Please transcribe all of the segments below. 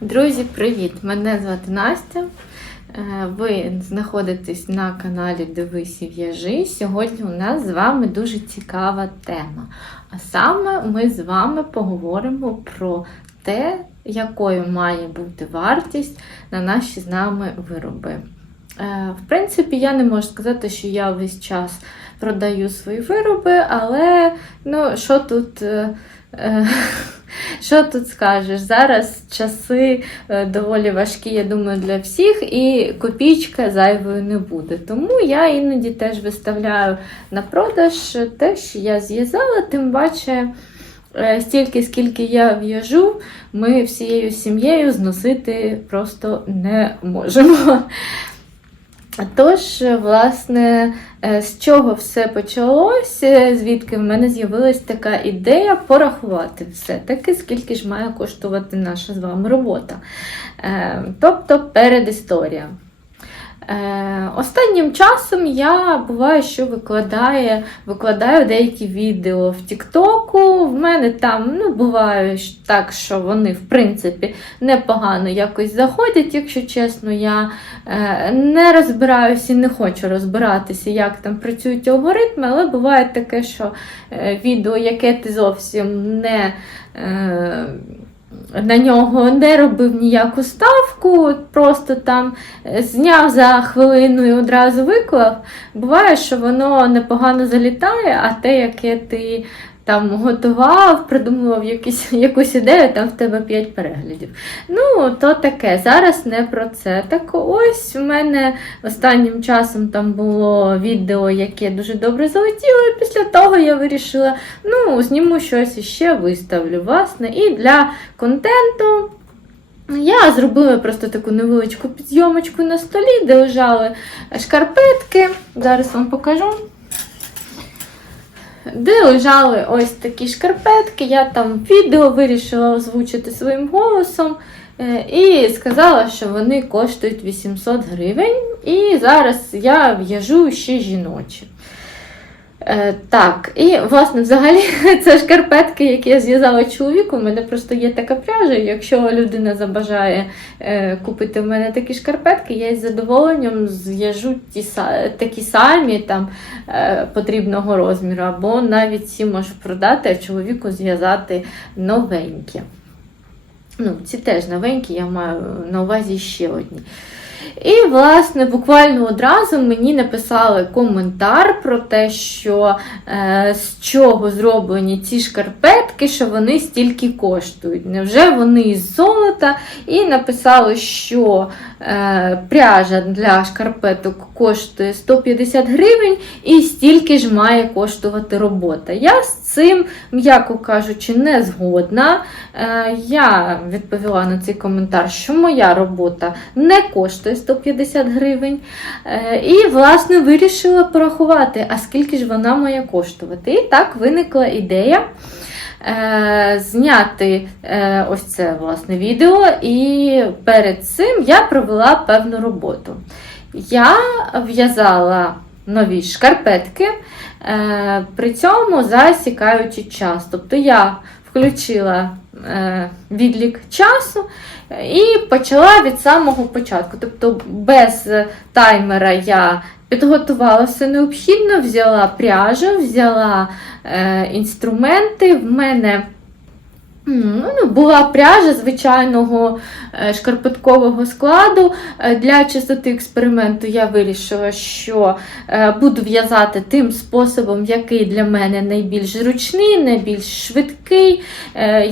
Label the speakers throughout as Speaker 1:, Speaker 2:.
Speaker 1: Друзі, привіт! Мене звати Настя. Е, Ви знаходитесь на каналі Дивись і в'яжи. Сьогодні у нас з вами дуже цікава тема. А саме ми з вами поговоримо про те, якою має бути вартість на наші з нами вироби. Е, В принципі, я не можу сказати, що я весь час продаю свої вироби, але ну, що тут. е, Що тут скажеш? Зараз часи е, доволі важкі, я думаю, для всіх, і копійка зайвою не буде. Тому я іноді теж виставляю на продаж те, що я зв'язала, тим паче. е, Стільки, скільки я в'яжу, ми всією сім'єю зносити просто не можемо. Тож, власне, е, з чого все почалося, звідки в мене з'явилась така ідея порахувати все-таки, скільки ж має коштувати наша з вами робота. Е, Тобто передісторія. Е, Останнім часом я буває, що викладаю, викладаю деякі відео в Тіктоку. В мене там ну, буває так, що вони в принципі непогано якось заходять, якщо чесно, я е, не розбираюся і не хочу розбиратися, як там працюють алгоритми, але буває таке, що е, відео, яке ти зовсім не. На нього не робив ніяку ставку, просто там е, зняв за хвилину і одразу виклав. Буває, що воно непогано залітає, а те, яке ти там готував, придумував якісь, якусь ідею, там в тебе 5 переглядів. Ну, то таке. Зараз не про це. Так ось в мене останнім часом там було відео, яке дуже добре залетіло, і після того я вирішила, ну, зніму щось іще, виставлю, власне, і для контенту. Я зробила просто таку невеличку підйомочку на столі, де лежали шкарпетки. Зараз вам покажу. Де лежали ось такі шкарпетки. Я там відео вирішила озвучити своїм голосом. е, І сказала, що вони коштують 800 гривень. І зараз я в'яжу ще жіночі. Е, так, і власне, взагалі, це шкарпетки, які я зв'язала чоловіку. У мене просто є така пряжа. Якщо людина забажає е, купити в мене такі шкарпетки, я із задоволенням зв'яжу ті, такі самі там, е, потрібного розміру, або навіть ці можу продати, а чоловіку зв'язати новенькі. Ну, ці теж новенькі, я маю на увазі ще одні. І, власне, буквально одразу мені написали коментар про те, що е, з чого зроблені ці шкарпетки, що вони стільки коштують. Невже вони із золота? І написали, що пряжа для шкарпеток коштує 150 гривень, і стільки ж має коштувати робота. Я з цим, м'яко кажучи, не згодна. Е, я відповіла на цей коментар, що моя робота не коштує 150 гривень. Е, І, власне, вирішила порахувати, а скільки ж вона має коштувати. І так виникла ідея. Е, Зняти е, ось це власне відео, і перед цим я провела певну роботу. Я в'язала нові шкарпетки, е, при цьому засікаючи час. Тобто я включила відлік часу і почала від самого початку. Тобто без таймера я підготувала все необхідно, взяла пряжу, взяла е, інструменти. В мене ну, була пряжа звичайного е, шкарпеткового складу. Е, Для чистоти експерименту я вирішила, що е, буду в'язати тим способом, який для мене найбільш зручний, найбільш швидкий.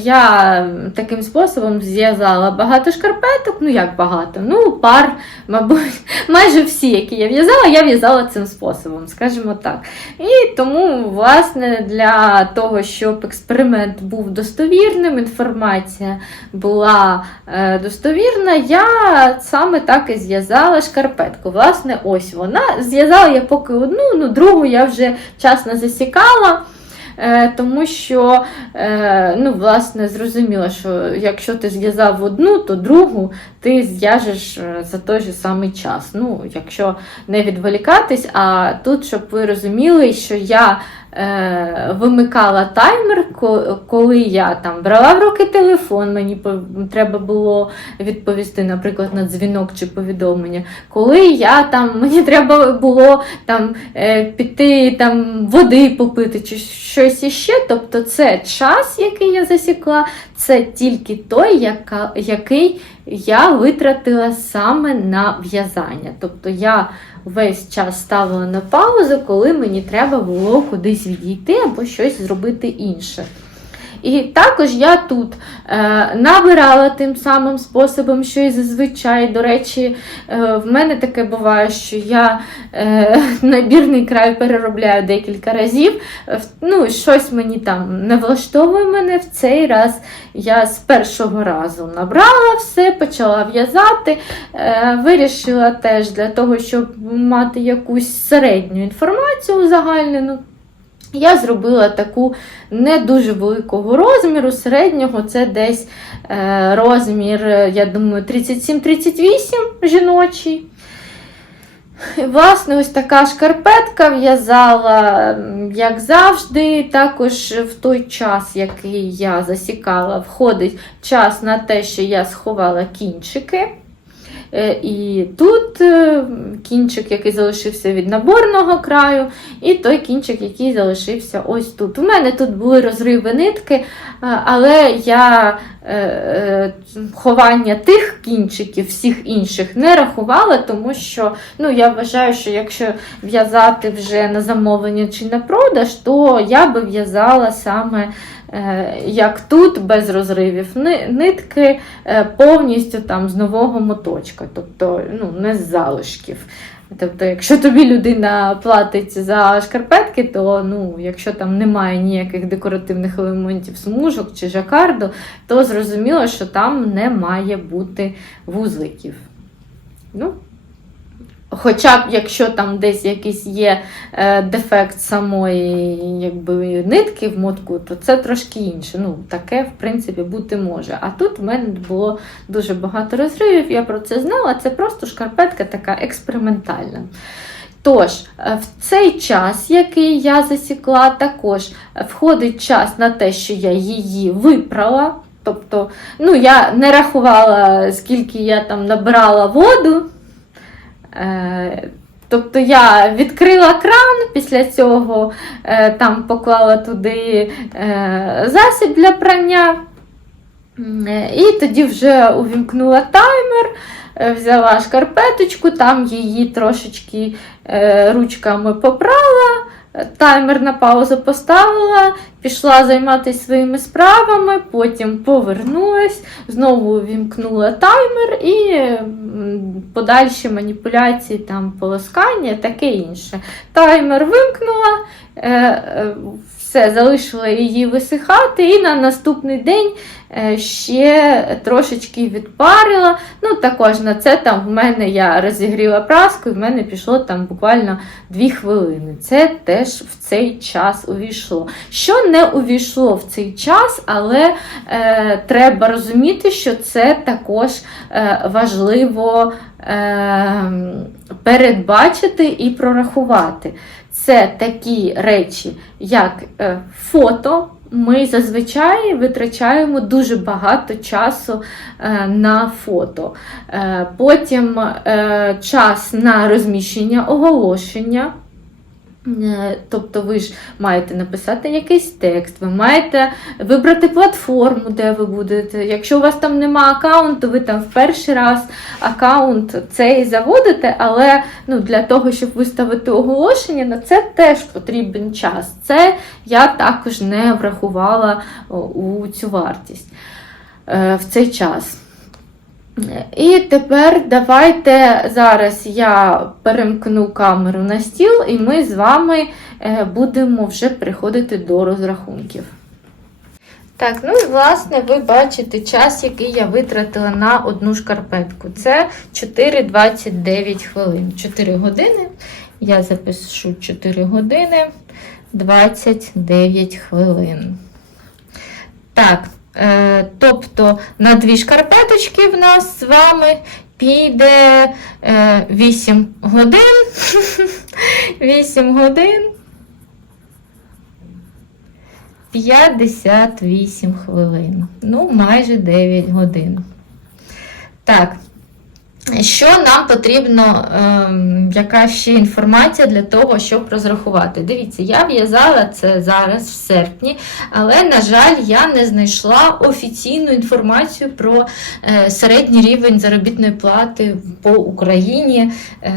Speaker 1: Я таким способом зв'язала багато шкарпеток, ну як багато, ну пар, мабуть, майже всі, які я в'язала, я в'язала цим способом, скажімо так. І тому, власне, для того, щоб експеримент був достовірним, інформація була е, достовірна, я саме так і зв'язала шкарпетку. Власне, ось вона. Зв'язала я поки одну, ну другу я вже часно засікала. Е, тому що, е, ну, власне, зрозуміло, що якщо ти зв'язав одну, то другу ти зв'яжеш е, за той же самий час. Ну, якщо не відволікатись, а тут, щоб ви розуміли, що я е, вимикала таймер, коли я там брала в руки телефон, мені треба було відповісти, наприклад, на дзвінок чи повідомлення. Коли я там мені треба було там е, піти там води попити чи щось іще. Тобто це час, який я засікла, це тільки той, яка, який я витратила саме на в'язання. Тобто я весь час ставила на паузу, коли мені треба було кудись відійти або щось зробити інше. І також я тут е, набирала тим самим способом, що і зазвичай. До речі, е, в мене таке буває, що я е, набірний край переробляю декілька разів. Ну, щось мені там не влаштовує мене в цей раз. Я з першого разу набрала все, почала в'язати. Е, вирішила теж для того, щоб мати якусь середню інформацію узагальнену. Я зробила таку не дуже великого розміру, середнього це десь е, розмір, я думаю, 37-38 жіночий. Власне, ось така шкарпетка в'язала, як завжди. Також в той час, який я засікала, входить час на те, що я сховала кінчики. Е, І тут е, кінчик, який залишився від наборного краю, і той кінчик, який залишився ось тут. У мене тут були розриви нитки, е, але я ховання тих кінчиків, всіх інших не рахувала, тому що ну, я вважаю, що якщо в'язати вже на замовлення чи на продаж, то я би в'язала саме. Е, Як тут без розривів нитки е, повністю там з нового моточка, тобто ну, не з залишків. Тобто, якщо тобі людина платить за шкарпетки, то ну, якщо там немає ніяких декоративних елементів смужок чи жакарду, то зрозуміло, що там не має бути вузликів. Ну, Хоча б якщо там десь якийсь є е, дефект самої якби, нитки в мотку, то це трошки інше. Ну, таке, в принципі, бути може. А тут в мене було дуже багато розривів, я про це знала. Це просто шкарпетка така експериментальна. Тож, е, в цей час, який я засікла, також входить час на те, що я її випрала. Тобто, ну, я не рахувала, скільки я там набрала воду. Е, Тобто я відкрила кран, після цього е, там поклала туди е, засіб для прання. І тоді вже увімкнула таймер, взяла шкарпеточку, там її трошечки ручками попрала, таймер на паузу поставила, пішла займатися своїми справами, потім повернулась, знову вімкнула таймер і подальші маніпуляції, там полоскання, таке інше. Таймер вимкнула, е, е, все, залишила її висихати, і на наступний день е, ще трошечки відпарила. Ну, також на це там в мене я розігріла праску, і в мене пішло там буквально 2 хвилини. Це теж в цей час увійшло. Що не увійшло в цей час, але е, треба розуміти, що це також е, важливо е, передбачити і прорахувати. Це такі речі, як е, фото. Ми зазвичай витрачаємо дуже багато часу е, на фото. Е, потім час на розміщення оголошення. Е, Тобто ви ж маєте написати якийсь текст, ви маєте вибрати платформу, де ви будете. Якщо у вас там нема аккаунту, ви там в перший раз аккаунт цей заводите, але ну, для того, щоб виставити оголошення, на це теж потрібен час. Це я також не врахувала у цю вартість е, в цей час. І тепер давайте зараз я перемкну камеру на стіл, і ми з вами е, будемо вже переходити до розрахунків. Так, ну і власне ви бачите час, який я витратила на одну шкарпетку. Це 4,29 хвилин. 4 години. Я запишу 4 години 29 хвилин. Так, тобто на дві шкарпеточки в нас з вами піде е, 8 годин. 8 годин. 58 хвилин. Ну, майже 9 годин. Так. Що нам потрібно, ем, яка ще інформація для того, щоб розрахувати? Дивіться, я в'язала це зараз в серпні, але, на жаль, я не знайшла офіційну інформацію про е, середній рівень заробітної плати по Україні е,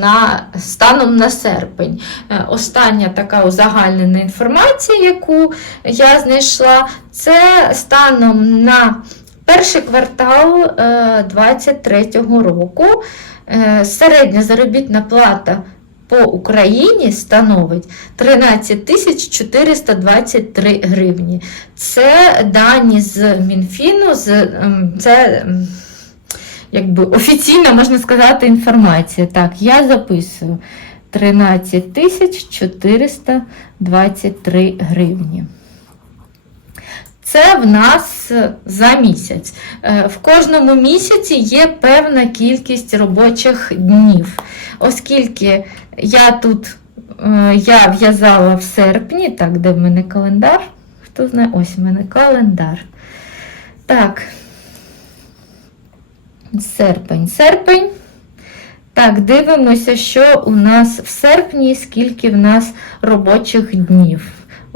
Speaker 1: на, станом на серпень. Е, остання така узагальнена інформація, яку я знайшла, це станом на Перший квартал 2023 року е, середня заробітна плата по Україні становить 13 тисяч 423 гривні. Це дані з Мінфіну, з, ем, це ем, якби офіційна, можна сказати, інформація. Так, я записую 13 тисяч 423 гривні. Це в нас за місяць. Е, В кожному місяці є певна кількість робочих днів. Оскільки я тут е, я в'язала в серпні, так, де в мене календар? Хто знає, ось в мене календар. Так, серпень, серпень. Так, дивимося, що у нас в серпні, скільки в нас робочих днів.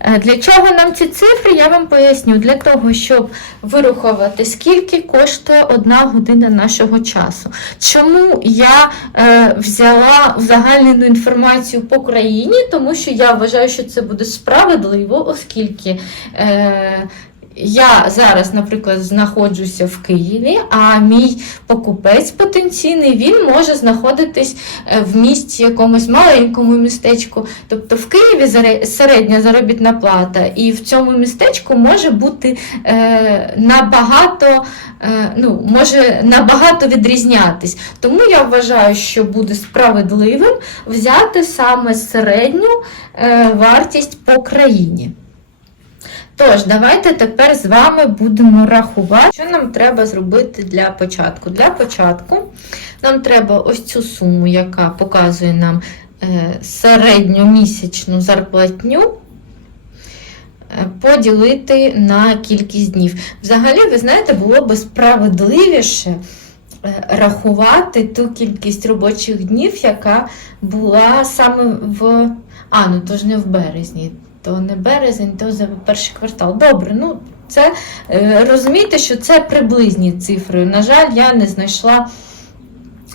Speaker 1: Е, Для чого нам ці цифри, я вам поясню. Для того, щоб вирахувати, скільки коштує одна година нашого часу. Чому я е, взяла загальну інформацію по країні? Тому що я вважаю, що це буде справедливо, оскільки. Е, я зараз, наприклад, знаходжуся в Києві, а мій покупець потенційний він може знаходитись е, в місті якомусь маленькому містечку. Тобто в Києві середня заробітна плата, і в цьому містечку може бути е, набагато, е, ну, може набагато відрізнятись. Тому я вважаю, що буде справедливим взяти саме середню е, вартість по країні. Тож, давайте тепер з вами будемо рахувати, що нам треба зробити для початку. Для початку нам треба ось цю суму, яка показує нам е, середньомісячну зарплатню. е, Поділити на кількість днів. Взагалі, ви знаєте, було би справедливіше е, рахувати ту кількість робочих днів, яка була саме в. А, ну то ж не в березні то не березень, то за перший квартал. Добре, ну це е, розумієте, що це приблизні цифри. На жаль, я не знайшла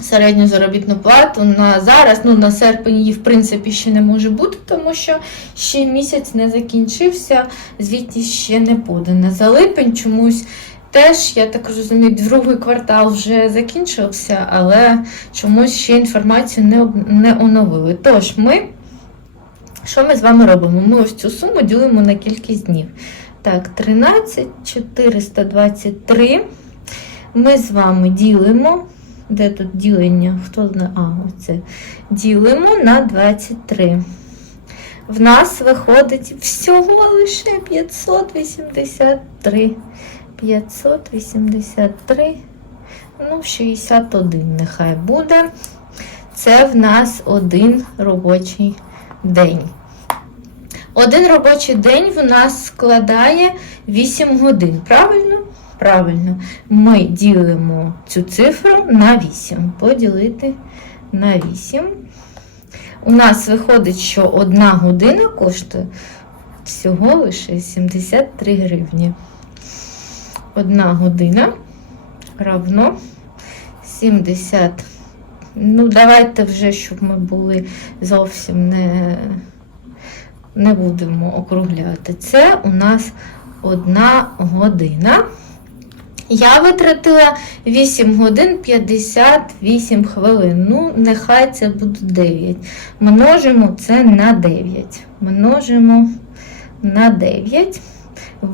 Speaker 1: середню заробітну плату на зараз. Ну, на серпень її, в принципі, ще не може бути, тому що ще місяць не закінчився, звідти ще не подана. За липень чомусь. Теж, я так розумію, другий квартал вже закінчився, але чомусь ще інформацію не, не оновили. Тож ми що ми з вами робимо? Ми ось цю суму ділимо на кількість днів. Так, 13 423. Ми з вами ділимо. Де тут ділення? Хто знає? А, оце. Ділимо на 23. В нас виходить всього лише 583. 583. Ну, 61 нехай буде. Це в нас один робочий день. Один робочий день в нас складає 8 годин. Правильно? Правильно. Ми ділимо цю цифру на 8. Поділити на 8. У нас виходить, що одна година коштує всього лише 73 гривні. Одна година равно 70 Ну, давайте вже, щоб ми були зовсім не, не будемо округляти. Це у нас одна година. Я витратила 8 годин 58 хвилин. Ну, нехай це буде 9. Множимо це на 9. Множимо на 9.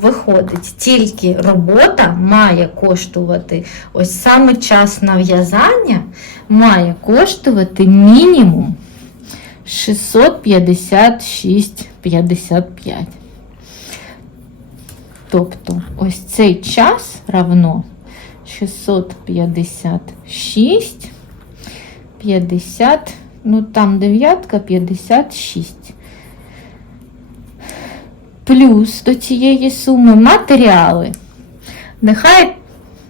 Speaker 1: Виходить, тільки робота має коштувати, ось саме час нав'язання має коштувати мінімум 656 655. Тобто ось цей час равно 656, 50, ну там дев'ятка, 56. Плюс до цієї суми матеріали. Нехай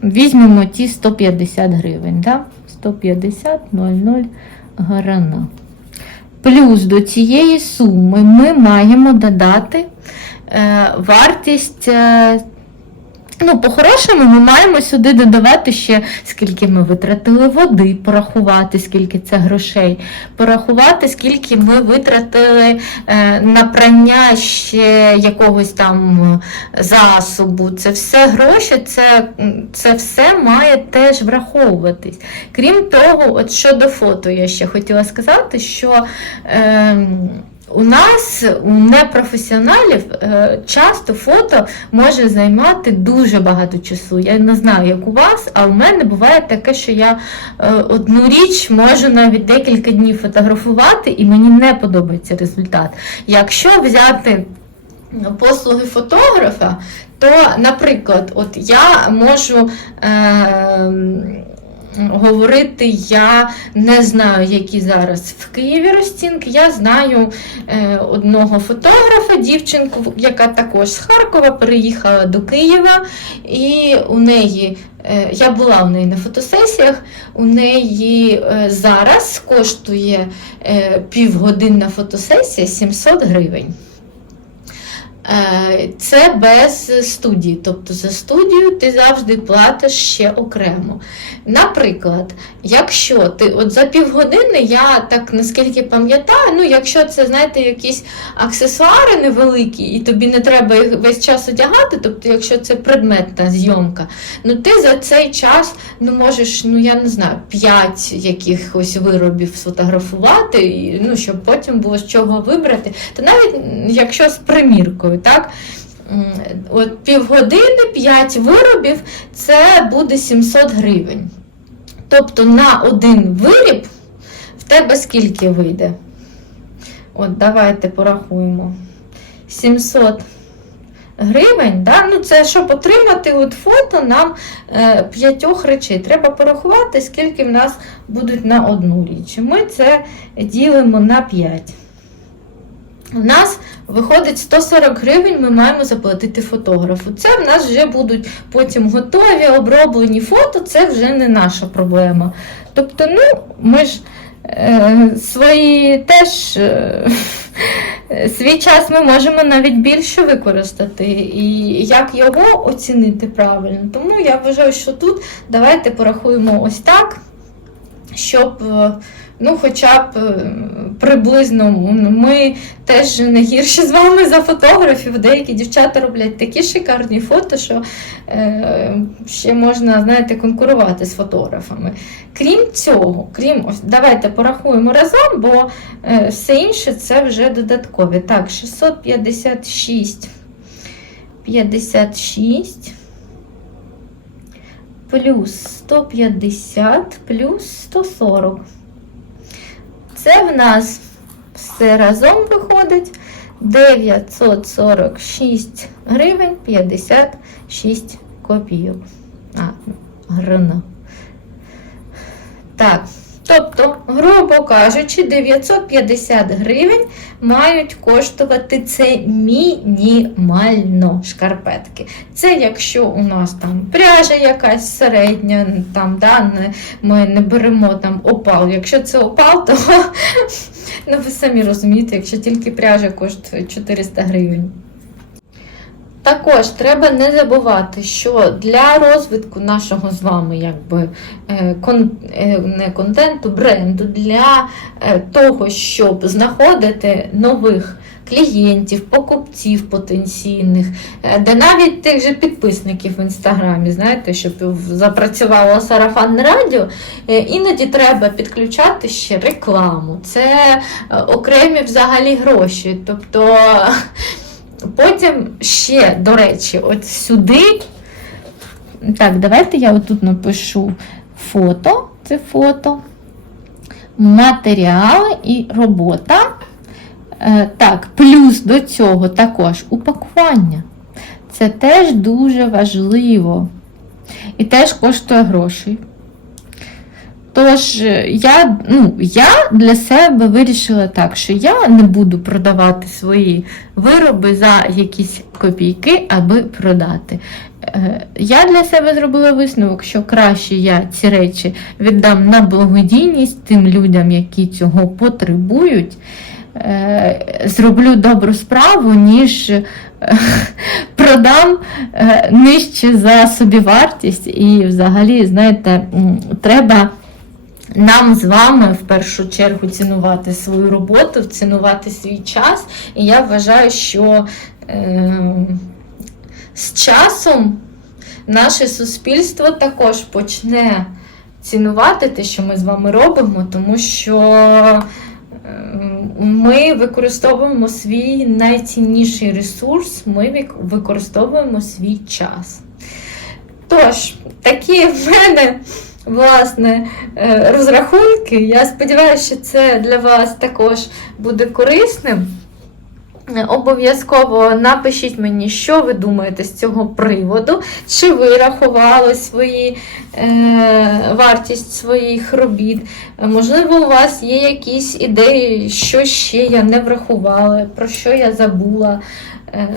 Speaker 1: візьмемо ті 150 гривень, да? 150 00 грана. Плюс до цієї суми ми маємо додати е, вартість. Е, ну, по-хорошому, ми маємо сюди додавати ще, скільки ми витратили води, порахувати, скільки це грошей, порахувати, скільки ми витратили е, на прання ще якогось там е, засобу. Це все гроші, це, це все має теж враховуватись. Крім того, от щодо фото, я ще хотіла сказати, що. Е, у нас, у непрофесіоналів, е, часто фото може займати дуже багато часу. Я не знаю, як у вас, а у мене буває таке, що я е, одну річ можу навіть декілька днів фотографувати, і мені не подобається результат. Якщо взяти послуги фотографа, то, наприклад, от я можу. Е, Говорити я не знаю, які зараз в Києві розцінки. Я знаю е, одного фотографа, дівчинку, яка також з Харкова переїхала до Києва, і у неї е, я була у неї на фотосесіях. У неї е, зараз коштує півгодинна фотосесія 700 гривень. Е, Це без студії, тобто за студію ти завжди платиш ще окремо. Наприклад, якщо ти от за півгодини, я так наскільки пам'ятаю, ну якщо це, знаєте, якісь аксесуари невеликі, і тобі не треба їх весь час одягати, тобто, якщо це предметна зйомка, ну ти за цей час ну, можеш, ну я не знаю, 5 якихось виробів сфотографувати, і, ну, щоб потім було з чого вибрати. То навіть якщо з приміркою, так? От півгодини, 5 виробів, це буде 700 гривень. Тобто на один виріб в тебе скільки вийде? От давайте порахуємо. 700 гривень, да? ну це щоб отримати от фото нам е, п'ятьох речей. Треба порахувати, скільки в нас будуть на одну річ. Ми це ділимо на 5. У нас виходить 140 гривень, ми маємо заплатити фотографу. Це в нас вже будуть потім готові, оброблені фото, це вже не наша проблема. Тобто, ну, ми ж е, свої теж е, свій час ми можемо навіть більше використати. І як його оцінити правильно. Тому я вважаю, що тут давайте порахуємо ось так, щоб. Ну, хоча б е, приблизно ми теж не гірші з вами за фотографів. Деякі дівчата роблять такі шикарні фото, що е, ще можна, знаєте, конкурувати з фотографами. Крім цього, крім давайте порахуємо разом, бо е, все інше це вже додаткові. Так, 656, 56 плюс 150 плюс 140. Це в нас все разом виходить 946 гривень 56 копійок. А, гривна. Так, тобто, грубо кажучи, 950 гривень мають коштувати це мінімально шкарпетки. Це якщо у нас там пряжа якась середня, там, да, ми не беремо там опал. Якщо це опал, то ну, ви самі розумієте, якщо тільки пряжа коштує 400 гривень. Також треба не забувати, що для розвитку нашого з вами якби, е, кон, е, не контенту, бренду, для е, того, щоб знаходити нових клієнтів, покупців потенційних, де навіть тих же підписників в інстаграмі, знаєте, щоб запрацювало сарафанне радіо, іноді треба підключати ще рекламу. Це окремі взагалі гроші. Тобто. Потім ще, до речі, от сюди. Так, давайте я отут напишу фото, це фото, матеріали і робота. Е, так, плюс до цього також упакування. Це теж дуже важливо. І теж коштує грошей. Тож, я, ну, я для себе вирішила так, що я не буду продавати свої вироби за якісь копійки, аби продати. Е, Я для себе зробила висновок, що краще я ці речі віддам на благодійність тим людям, які цього потребують. Е, Зроблю добру справу, ніж е, продам нижче за собівартість. І взагалі, знаєте, треба нам з вами в першу чергу цінувати свою роботу, цінувати свій час. І я вважаю, що е, з часом наше суспільство також почне цінувати те, що ми з вами робимо, тому що е, ми використовуємо свій найцінніший ресурс, ми використовуємо свій час. Тож, такі в мене власне е, розрахунки. Я сподіваюся, що це для вас також буде корисним. Е, Обов'язково напишіть мені, що ви думаєте з цього приводу, чи ви рахували свої, е, вартість своїх робіт. Можливо, у вас є якісь ідеї, що ще я не врахувала, про що я забула. Е,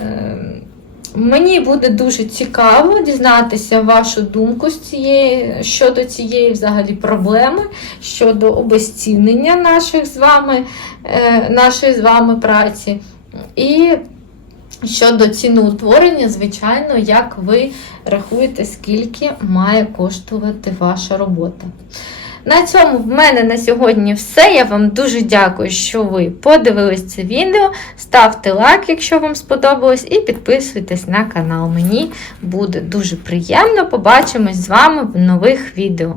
Speaker 1: Мені буде дуже цікаво дізнатися вашу думку з цієї, щодо цієї взагалі проблеми, щодо обезцінення наших з вами, е, нашої з вами праці. І щодо ціноутворення, звичайно, як ви рахуєте, скільки має коштувати ваша робота. На цьому в мене на сьогодні все. Я вам дуже дякую, що ви подивились це відео. Ставте лайк, якщо вам сподобалось, і підписуйтесь на канал. Мені буде дуже приємно. Побачимось з вами в нових відео.